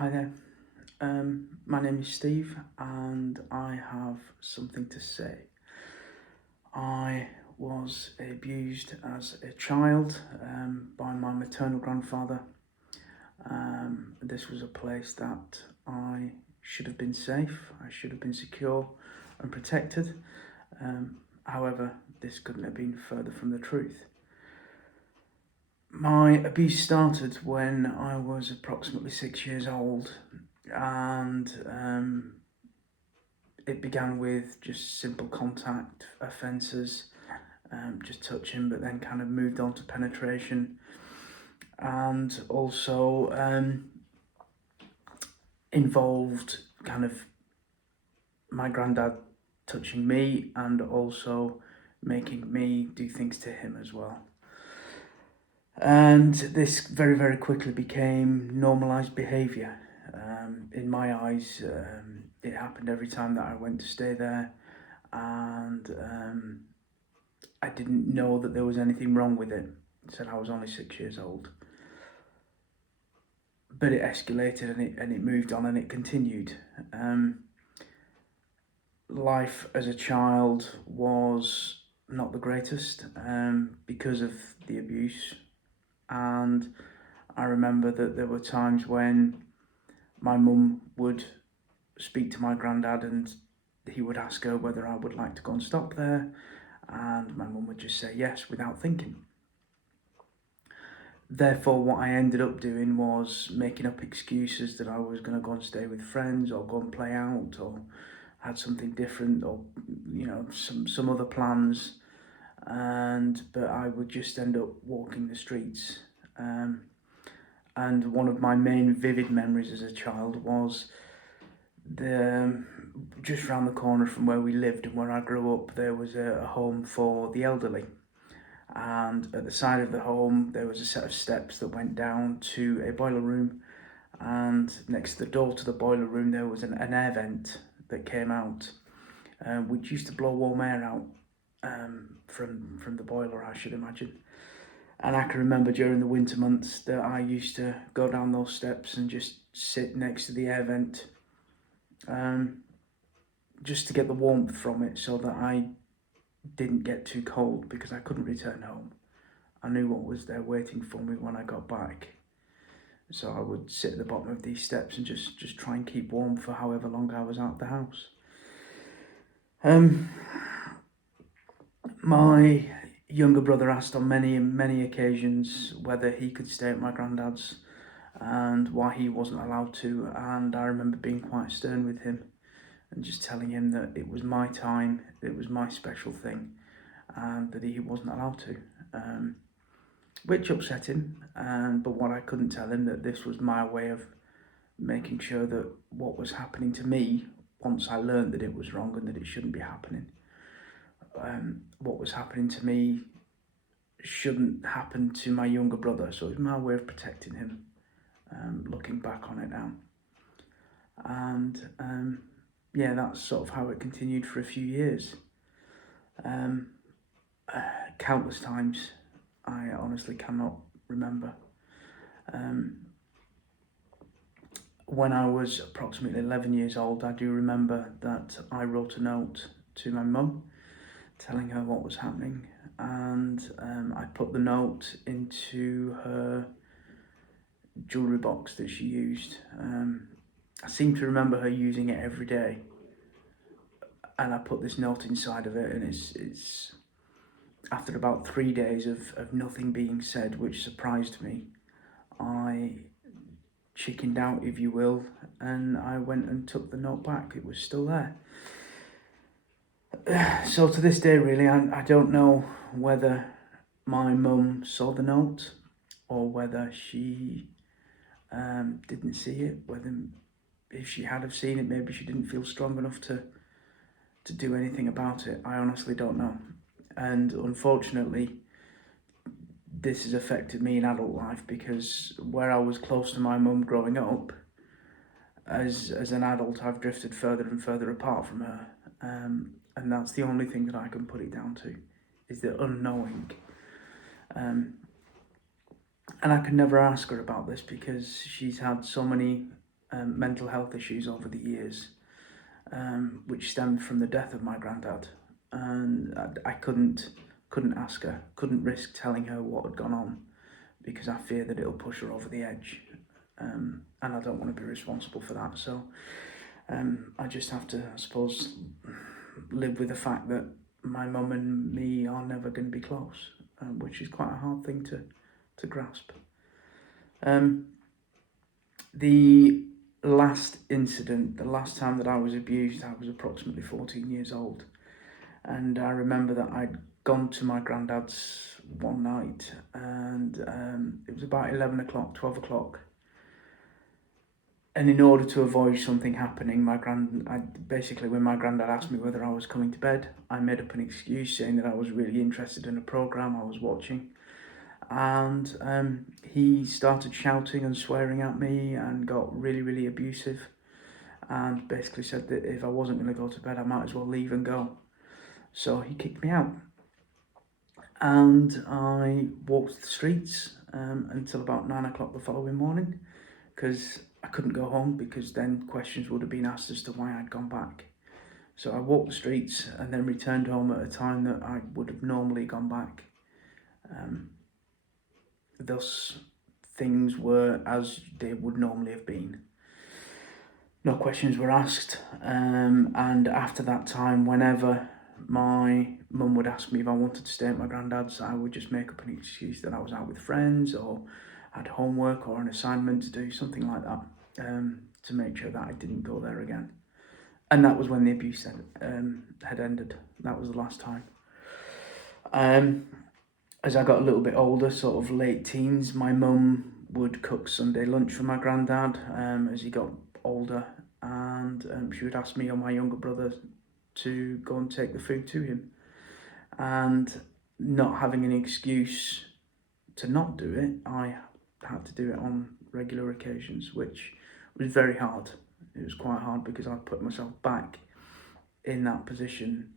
Hi there. My name is Steve, and I have something to say. I was abused as a child by my maternal grandfather. This was a place that I should have been safe, I should have been secure and protected. However, this couldn't have been further from the truth. My abuse started when I was approximately 6 years old, and it began with just simple contact offences, just touching, but then kind of moved on to penetration, and also involved kind of my granddad touching me and also making me do things to him as well. And this very, very quickly became normalised behaviour. In my eyes, it happened every time that I went to stay there, and I didn't know that there was anything wrong with it. I said I was only 6 years old. But it escalated and it moved on and it continued. Life as a child was not the greatest because of the abuse. And I remember that there were times when my mum would speak to my granddad and he would ask her whether I would like to go and stop there, and my mum would just say yes without thinking. Therefore, what I ended up doing was making up excuses that I was going to go and stay with friends or go and play out or had something different, or some other plans, but I would just end up walking the streets. And one of my main vivid memories as a child was just around the corner from where we lived and where I grew up, there was a home for the elderly. And at the side of the home, there was a set of steps that went down to a boiler room. And next to the door to the boiler room, there was an air vent that came out, which used to blow warm air out from the boiler, I should imagine. And I can remember during the winter months that I used to go down those steps and just sit next to the air vent, just to get the warmth from it so that I didn't get too cold, because I couldn't return home. I knew what was there waiting for me when I got back. So I would sit at the bottom of these steps and just try and keep warm for however long I was out of the house. My younger brother asked on many occasions whether he could stay at my granddad's and why he wasn't allowed to, and I remember being quite stern with him and just telling him that it was my time, it was my special thing, and that he wasn't allowed to, which upset him. But what I couldn't tell him, that this was my way of making sure that what was happening to me, once I learned that it was wrong and that it shouldn't be happening, what was happening to me shouldn't happen to my younger brother. So it was my way of protecting him, looking back on it now. And yeah, that's sort of how it continued for a few years. Countless times, I honestly cannot remember. When I was approximately 11 years old, I do remember that I wrote a note to my mum telling her what was happening, and I put the note into her jewellery box that she used. I seem to remember her using it every day, and I put this note inside of it, and it's after about 3 days of nothing being said, which surprised me, I chickened out, if you will, and I went and took the note back. It was still there. So to this day, really, I don't know whether my mum saw the note or whether she didn't see it, whether if she had have seen it, maybe she didn't feel strong enough to do anything about it. I honestly don't know. And unfortunately, this has affected me in adult life, because where I was close to my mum growing up, as an adult, I've drifted further and further apart from her. And that's the only thing that I can put it down to, is the unknowing. And I could never ask her about this, because she's had so many mental health issues over the years, which stemmed from the death of my granddad. And I couldn't ask her, couldn't risk telling her what had gone on, because I fear that it'll push her over the edge, and I don't want to be responsible for that. So I just have to, I suppose, live with the fact that my mum and me are never going to be close, which is quite a hard thing to grasp. The last incident, the last time that I was abused, I was approximately 14 years old. And I remember that I'd gone to my granddad's one night, and it was about 11 o'clock, 12 o'clock. And in order to avoid something happening, basically when my granddad asked me whether I was coming to bed, I made up an excuse saying that I was really interested in a programme I was watching. And he started shouting and swearing at me and got really, really abusive, and basically said that if I wasn't going to go to bed, I might as well leave and go. So he kicked me out, and I walked the streets until about 9 o'clock the following morning, because I couldn't go home, because then questions would have been asked as to why I'd gone back. So I walked the streets and then returned home at a time that I would have normally gone back. Thus, things were as they would normally have been. No questions were asked, and after that time, whenever my mum would ask me if I wanted to stay at my granddad's, I would just make up an excuse that I was out with friends or had homework or an assignment to do, something like that, to make sure that I didn't go there again. And that was when the abuse had ended. That was the last time. As I got a little bit older, sort of late teens, my mum would cook Sunday lunch for my granddad as he got older, and she would ask me or my younger brother to go and take the food to him. And not having an excuse to not do it, I had to do it on regular occasions, which was very hard. It was quite hard because I put myself back in that position,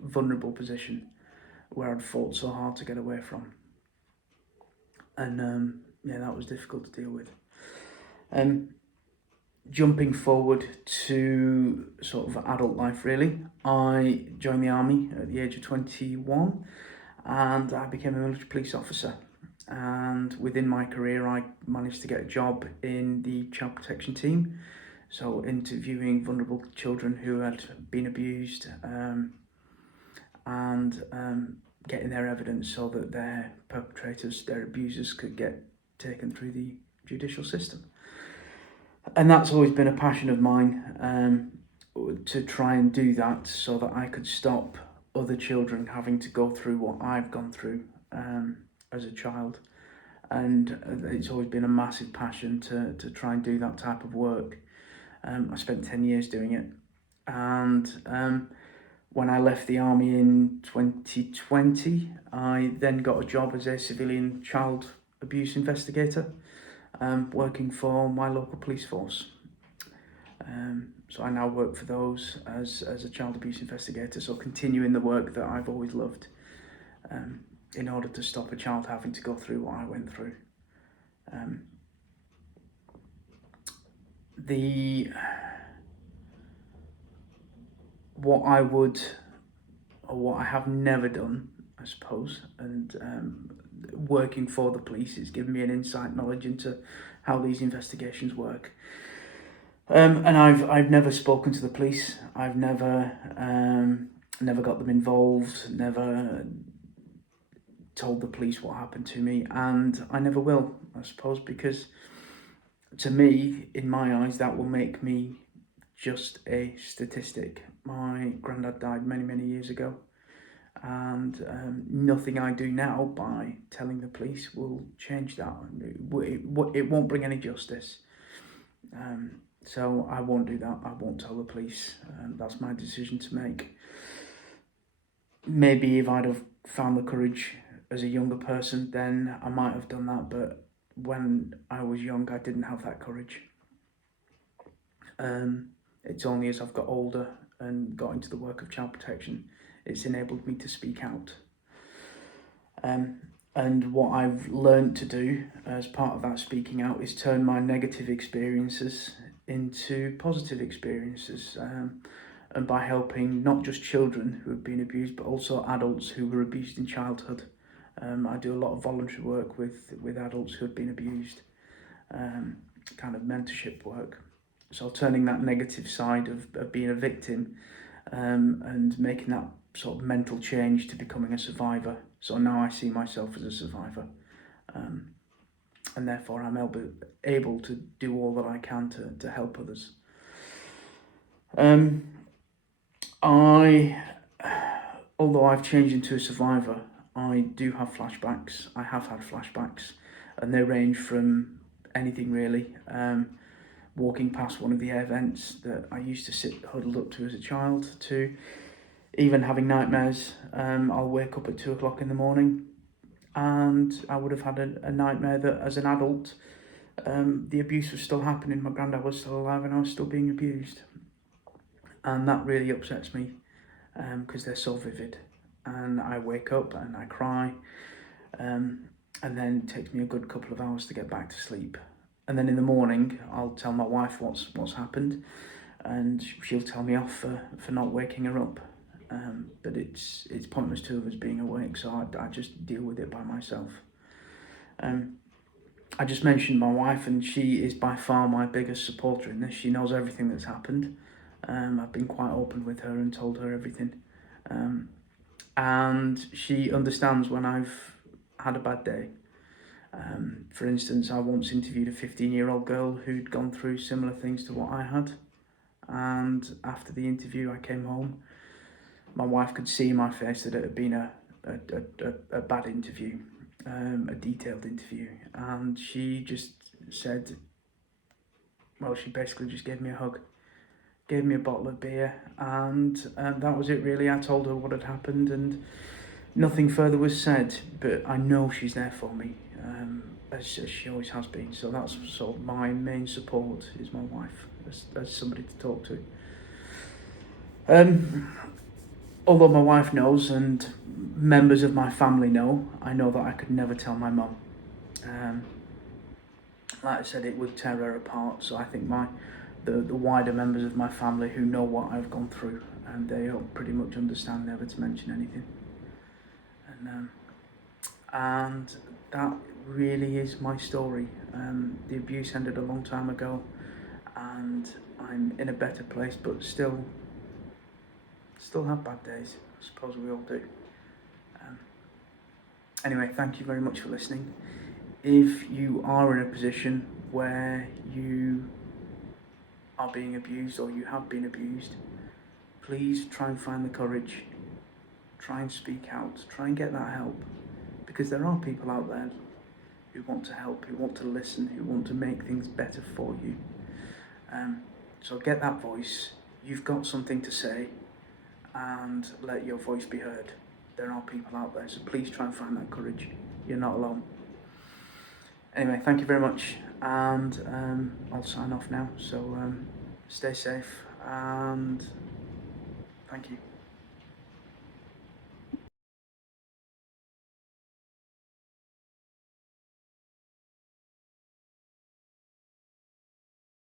vulnerable position, where I'd fought so hard to get away from. And that was difficult to deal with. Jumping forward to sort of adult life, really, I joined the army at the age of 21, and I became a military police officer. And within my career, I managed to get a job in the child protection team, so interviewing vulnerable children who had been abused, and getting their evidence so that their perpetrators, their abusers, could get taken through the judicial system. And that's always been a passion of mine, to try and do that so that I could stop other children having to go through what I've gone through as a child. And it's always been a massive passion to try and do that type of work. I spent 10 years doing it. And when I left the army in 2020, I then got a job as a civilian child abuse investigator, working for my local police force. So I now work for those as a child abuse investigator, so continuing the work that I've always loved, in order to stop a child having to go through what I went through. What I have never done, I suppose, and working for the police has given me an insight knowledge into how these investigations work. And I've never spoken to the police. I've never got them involved, never told the police what happened to me, and I never will, I suppose, because to me, in my eyes, that will make me just a statistic. My granddad died many, many years ago, and nothing I do now by telling the police will change that. It won't bring any justice. So I won't do that. I won't tell the police. That's my decision to make. Maybe if I'd have found the courage as a younger person, then I might have done that, but when I was young, I didn't have that courage. It's only as I've got older and got into the work of child protection, it's enabled me to speak out. And what I've learned to do as part of that speaking out is turn my negative experiences into positive experiences. And by helping not just children who have been abused, but also adults who were abused in childhood. I do a lot of voluntary work with adults who have been abused, kind of mentorship work. So turning that negative side of being a victim and making that sort of mental change to becoming a survivor. So now I see myself as a survivor, and therefore I'm able to do all that I can to help others. Although I've changed into a survivor, I do have flashbacks. I have had flashbacks, and they range from anything really. Walking past one of the events that I used to sit huddled up to as a child, to even having nightmares. I'll wake up at 2 o'clock in the morning, and I would have had a nightmare that as an adult, the abuse was still happening. My granddad was still alive, and I was still being abused, and that really upsets me because they're so vivid. And I wake up and I cry, and then it takes me a good couple of hours to get back to sleep. And then in the morning, I'll tell my wife what's happened, and she'll tell me off for not waking her up. But it's pointless two of us being awake, so I just deal with it by myself. I just mentioned my wife, and she is by far my biggest supporter in this. She knows everything that's happened. I've been quite open with her and told her everything. And she understands when I've had a bad day. For instance, I once interviewed a 15-year-old girl who'd gone through similar things to what I had. And after the interview, I came home. My wife could see in my face that it had been a bad interview, a detailed interview. And she just said, well, she basically just gave me a hug, gave me a bottle of beer, and that was it really. I told her what had happened, and nothing further was said, but I know she's there for me, as she always has been. So that's sort of my main support, is my wife, as somebody to talk to. Although my wife knows, and members of my family know, I know that I could never tell my mum. Like I said, it would tear her apart. So I think the wider members of my family who know what I've gone through, and they pretty much understand never to mention anything. And that really is my story. The abuse ended a long time ago, and I'm in a better place, but still have bad days. I suppose we all do. Anyway, thank you very much for listening. If you are in a position where you are being abused or you have been abused, please try and find the courage. Try and speak out. Try and get that help. Because there are people out there who want to help, who want to listen, who want to make things better for you. So get that voice. You've got something to say, and let your voice be heard. There are people out there, so please try and find that courage. You're not alone. Anyway, thank you very much, and I'll sign off now. So stay safe, and thank you.